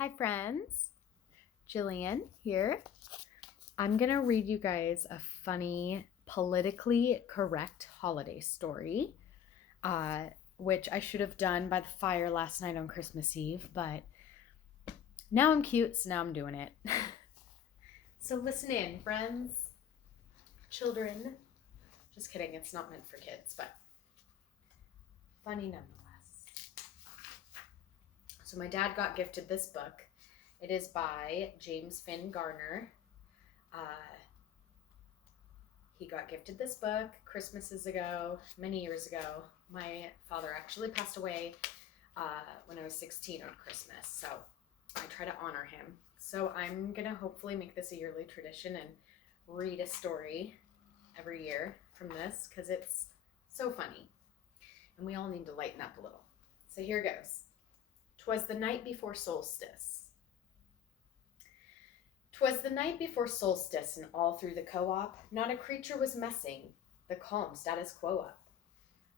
Hi friends, Jilliann here. I'm gonna read you guys a funny, politically correct holiday story, uh, which I should have done by the fire last night on Christmas Eve, but now I'm cute, so now I'm doing it. So listen in, friends, children. Just kidding, it's not meant for kids, but funny nonetheless. So my dad got gifted this book. It is by James Finn Garner. He got gifted this book Christmases ago, many years ago. My father actually passed away when I was 16 on Christmas, so I try to honor him. So I'm going to hopefully make this a yearly tradition and read a story every year from this because it's so funny. And we all need to lighten up a little. So here goes. 'Twas the night before solstice. 'Twas the night before solstice, and all through the co-op, not a creature was messing, the calm status quo up.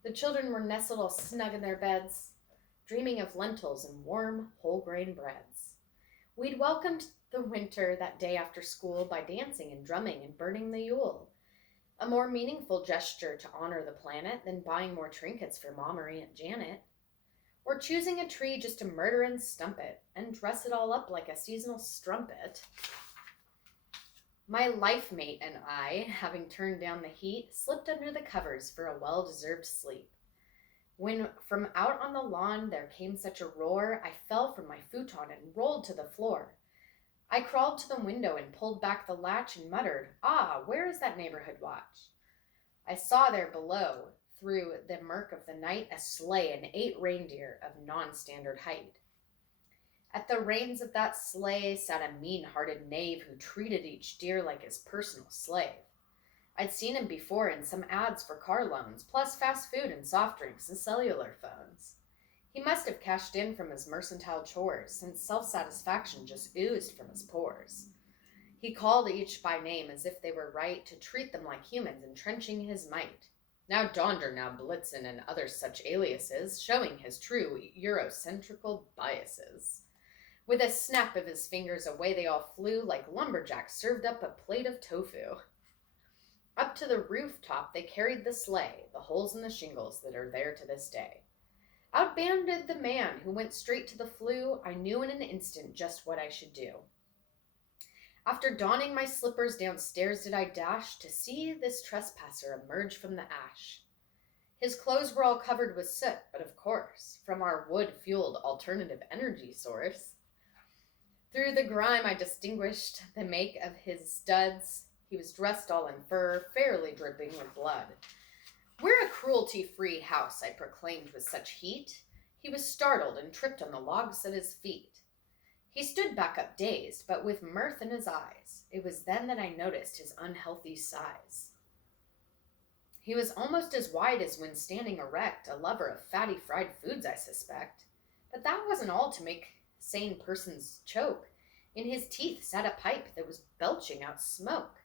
The children were nestled all snug in their beds, dreaming of lentils and warm, whole-grain breads. We'd welcomed the winter that day after school by dancing and drumming and burning the Yule, a more meaningful gesture to honor the planet than buying more trinkets for Mom or Aunt Janet, or choosing a tree just to murder and stump it and dress it all up like a seasonal strumpet. My life mate and I, having turned down the heat, slipped under the covers for a well-deserved sleep. When from out on the lawn there came such a roar, I fell from my futon and rolled to the floor. I crawled to the window and pulled back the latch and muttered, "Ah, where is that neighborhood watch?" I saw there below, through the murk of the night, a sleigh and 8 reindeer of non-standard height. At the reins of that sleigh sat a mean-hearted knave who treated each deer like his personal slave. I'd seen him before in some ads for car loans, plus fast food and soft drinks and cellular phones. He must have cashed in from his mercantile chores, since self-satisfaction just oozed from his pores. He called each by name as if they were right to treat them like humans, entrenching his might. Now Donder, now Blitzen, and other such aliases, showing his true Eurocentrical biases. With a snap of his fingers, away they all flew like lumberjacks served up a plate of tofu. Up to the rooftop they carried the sleigh, the holes in the shingles that are there to this day. Outbanded the man who went straight to the flue, I knew in an instant just what I should do. After donning my slippers downstairs did I dash to see this trespasser emerge from the ash. His clothes were all covered with soot, but of course, from our wood-fueled alternative energy source. Through the grime I distinguished the make of his studs. He was dressed all in fur, fairly dripping with blood. "We're a cruelty-free house," I proclaimed with such heat. He was startled and tripped on the logs at his feet. He stood back up dazed, but with mirth in his eyes. It was then that I noticed his unhealthy size. He was almost as wide as when standing erect, a lover of fatty fried foods, I suspect. But that wasn't all to make sane persons choke. In his teeth sat a pipe that was belching out smoke.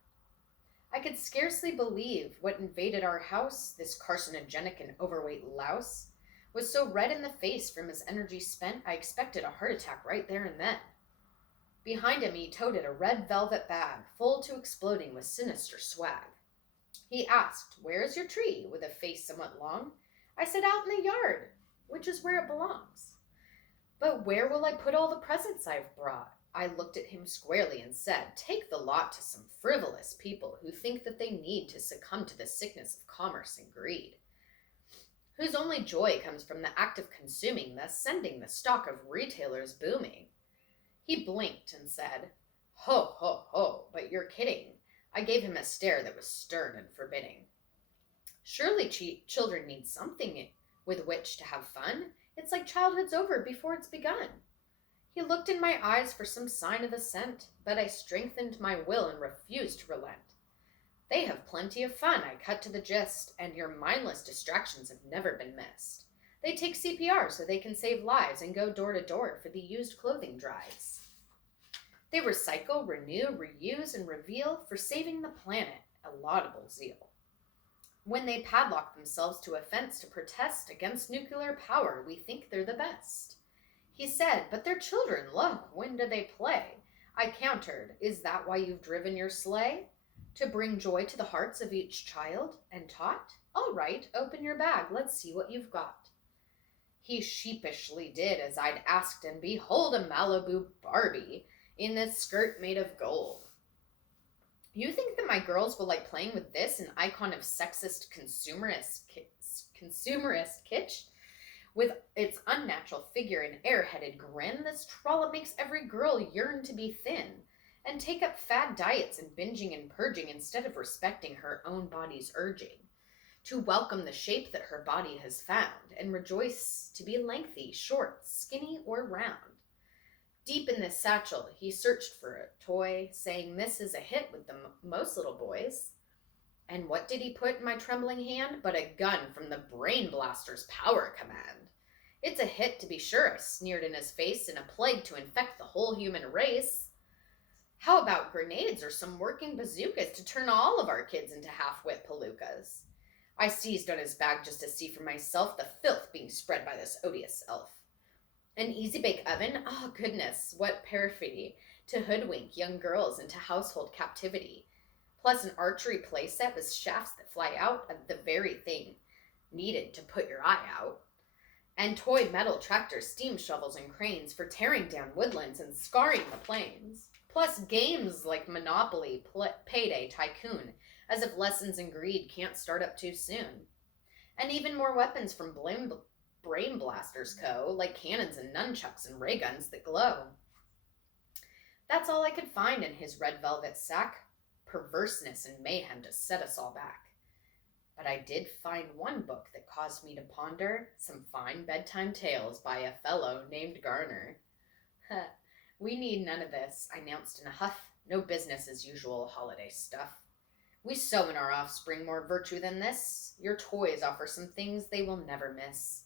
I could scarcely believe what invaded our house, this carcinogenic and overweight louse, was so red in the face from his energy spent, I expected a heart attack right there and then. Behind him he toted a red velvet bag, full to exploding with sinister swag. He asked, "Where's your tree?" with a face somewhat long. I said, "Out in the yard," which is where it belongs. "But where will I put all the presents I've brought?" I looked at him squarely and said, "Take the lot to some frivolous people who think that they need to succumb to the sickness of commerce and greed, whose only joy comes from the act of consuming, thus sending the stock of retailers booming." He blinked and said, "Ho, ho, ho, but you're kidding." I gave him a stare that was stern and forbidding. "Surely children need something with which to have fun. It's like childhood's over before it's begun." He looked in my eyes for some sign of assent, but I strengthened my will and refused to relent. "They have plenty of fun," I cut to the gist, "and your mindless distractions have never been missed. They take CPR so they can save lives and go door to door for the used clothing drives. They recycle, renew, reuse, and reveal for saving the planet, a laudable zeal. When they padlock themselves to a fence to protest against nuclear power, we think they're the best." He said, "But they're children. Look, when do they play?" I countered, "Is that why you've driven your sleigh? To bring joy to the hearts of each child, and taught? All right, open your bag. Let's see what you've got." He sheepishly did as I'd asked, and behold a Malibu Barbie in this skirt made of gold. "You think that my girls will like playing with this, an icon of sexist consumerist kitsch? With its unnatural figure and airheaded grin, this trollop makes every girl yearn to be thin and take up fad diets and binging and purging instead of respecting her own body's urging, to welcome the shape that her body has found and rejoice to be lengthy, short, skinny, or round." Deep in this satchel, he searched for a toy, saying this is a hit with most little boys. And what did he put in my trembling hand but a gun from the Brain Blaster's power command? "It's a hit, to be sure," I sneered in his face, "and a plague to infect the whole human race. How about grenades or some working bazookas to turn all of our kids into half-wit palookas?" I seized on his bag just to see for myself the filth being spread by this odious elf. An easy-bake oven? Oh, goodness, what perfidy to hoodwink young girls into household captivity. Plus an archery playset with shafts that fly out of the very thing needed to put your eye out. And toy metal tractors, steam shovels, and cranes for tearing down woodlands and scarring the plains. Plus games like Monopoly, Payday, Tycoon, as if lessons in greed can't start up too soon. And even more weapons from Brain Blasters Co., like cannons and nunchucks and ray guns that glow. That's all I could find in his red velvet sack. Perverseness and mayhem to set us all back. But I did find one book that caused me to ponder some fine bedtime tales by a fellow named Garner. "We need none of this," I announced in a huff. "No business as usual holiday stuff. We sow in our offspring more virtue than this. Your toys offer some things they will never miss."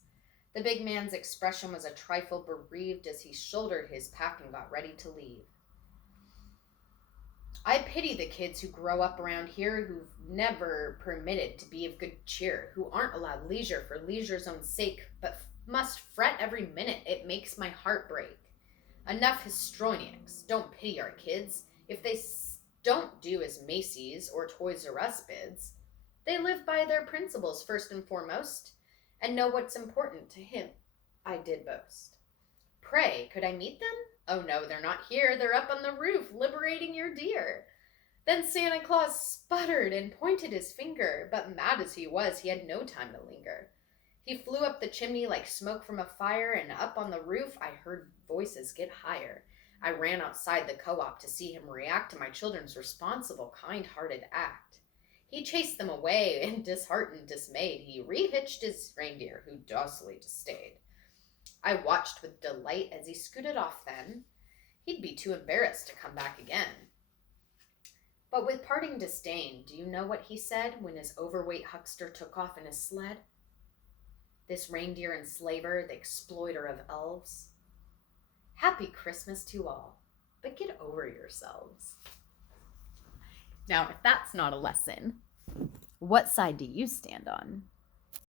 The big man's expression was a trifle bereaved as he shouldered his pack and got ready to leave. I pity the kids who grow up around here who've never permitted to be of good cheer, who aren't allowed leisure for leisure's own sake, but must fret every minute. It makes my heart break. Enough histrionics. Don't pity our kids. If they don't do as Macy's or Toys R Us bids, they live by their principles first and foremost, and know what's important to him. I did boast. "Pray, could I meet them?" "Oh no, they're not here. They're up on the roof, liberating your deer." Then Santa Claus sputtered and pointed his finger, but mad as he was, he had no time to linger. He flew up the chimney like smoke from a fire, and up on the roof I heard voices get higher. I ran outside the co-op to see him react to my children's responsible, kind-hearted act. He chased them away, and disheartened, dismayed, he rehitched his reindeer, who docilely stayed. I watched with delight as he scooted off then. He'd be too embarrassed to come back again. But with parting disdain, do you know what he said when his overweight huckster took off in his sled? This reindeer enslaver, the exploiter of elves. Happy Christmas to all, but get over yourselves. Now, if that's not a lesson, what side do you stand on?